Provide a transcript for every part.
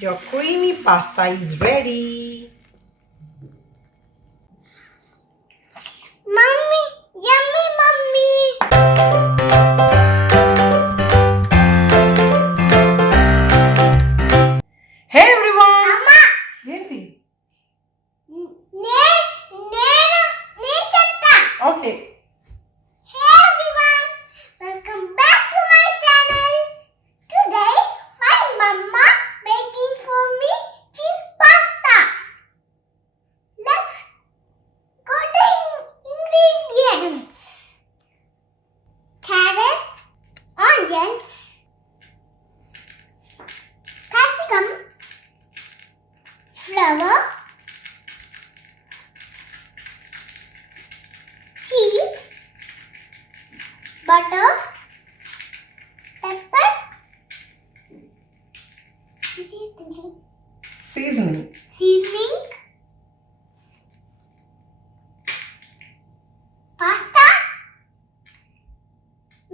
Your creamy pasta is ready. Mommy, yummy mommy. Hey everyone. Amma, ఏంటి? నేను చెప్తా. Okay. Hey everyone, welcome back to my channel. Today my mama making for me cheese pasta. Let's go to ingredients. Carrot, onions, capsicum, flour, cheese, butter, pepper, Seasoning. seasoning, pasta,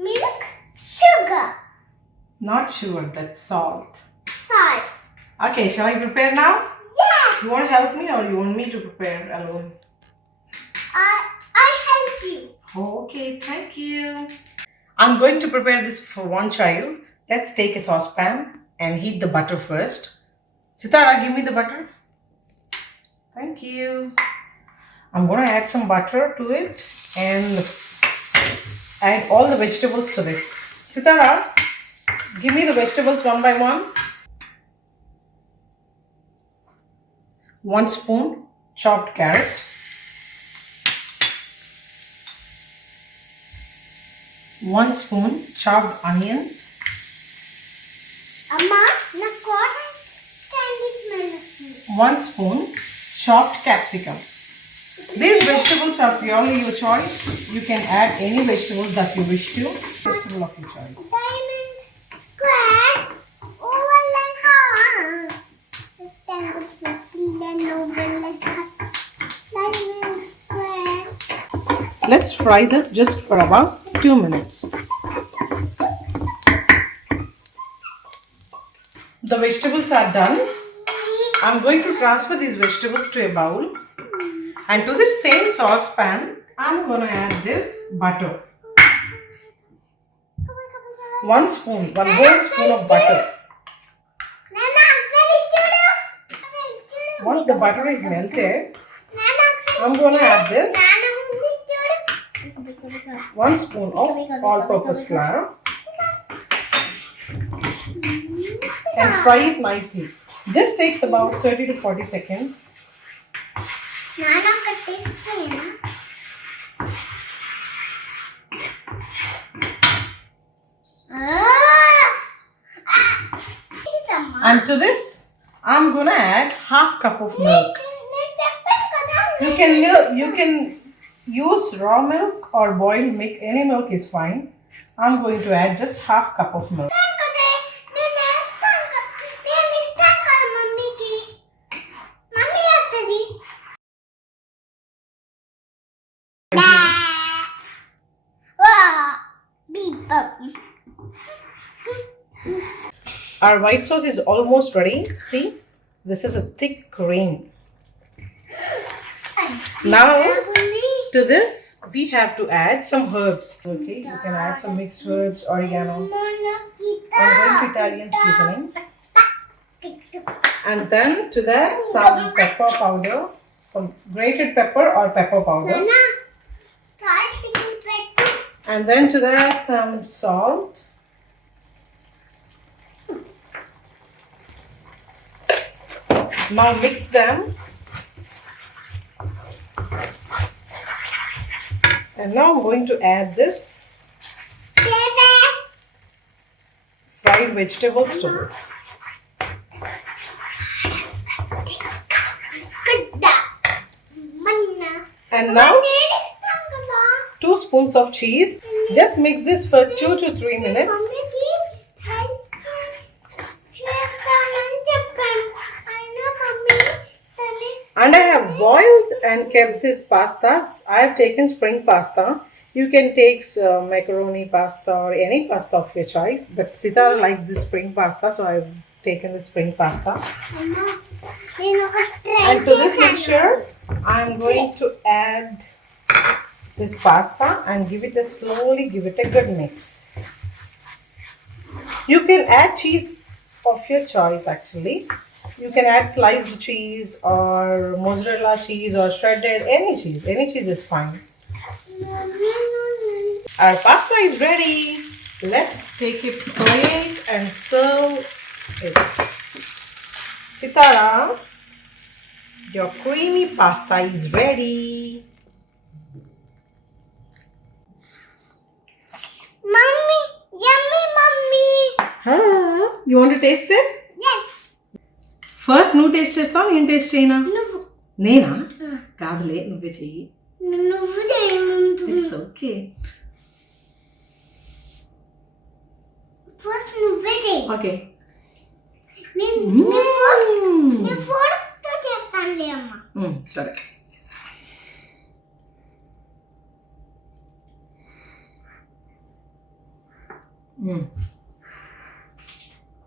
milk, sugar, Not sugar, that's salt. salt. Okay, shall I prepare now? Yeah, You want to help me or you want me to prepare alone? I help you. Okay, thank you. I'm going to prepare this for one child. Let's take a saucepan and heat the butter first. Sitara, give me the butter. Thank you. I'm going to add some butter to it and add all the vegetables to this. Sitara, give me the vegetables one by one. 1 spoon chopped carrot. 1 spoon chopped onions. Amma, na cotton candy smell. 1 spoon chopped capsicum. These vegetables are purely your choice. You can add any vegetables that you wish to. Vegetable of your choice. Diamond, square, oval and heart. Rectangle, then oval and heart. Diamond, square. Let's fry them just for about 2 minutes. The vegetables are done. I'm going to transfer these vegetables to a bowl. And to this same saucepan, I'm going to add this butter. 1 spoon, 1 whole spoon of butter. Nana, very chudu. Once the butter is melted, I'm going to add this 1 spoon of all-purpose flour and fry it nicely. This takes about 30 to 40 seconds. Nana, taste. And to this, I'm going to add half cup of milk. You can use raw milk or boiled milk. Any milk is fine. I'm going to add just half cup of milk. Our white sauce is almost ready. See, this is a thick cream. Now, to this, we have to add some herbs. Okay, you can add some mixed herbs, oregano. I'm going to Italian seasoning. And then to that, some pepper powder, some grated pepper or pepper powder. And then to that, some salt. Now mix them. And now I'm going to add this fried vegetables to this. And now 2 spoons of cheese. Just mix this for 2 to 3 minutes. And I have boiled and kept these pastas. I have taken spring pasta. You can take macaroni pasta or any pasta of your choice. But Sitara likes this spring pasta, so I've taken the spring pasta. అమ్మ నేను ఒక try And to this mixture, I'm going to add this pasta and give it a good mix. You can add cheese of your choice actually. You can add sliced cheese or mozzarella cheese or shredded, any cheese. Any cheese is fine. Our pasta is ready. Let's take a plate and serve it. Sitara, your creamy pasta is ready. Mummy yummy mummy Huh? You want to taste it? yes First, నువ్వు taste చేస్తావు నేను taste చేయనా? నువ్వు నేనా? కాదులే నువ్వే చెయ్యి. నువ్వు చేయమంటు It's okay. ఫస్ట్ నువ్వే చేయి Okay. నేను ఫోర్క్తో చేస్తానులే అమ్మ సరే.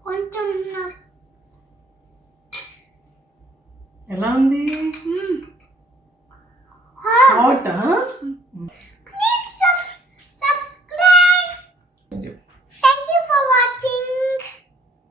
కొంచెం ఎలా ఉంది? హాట్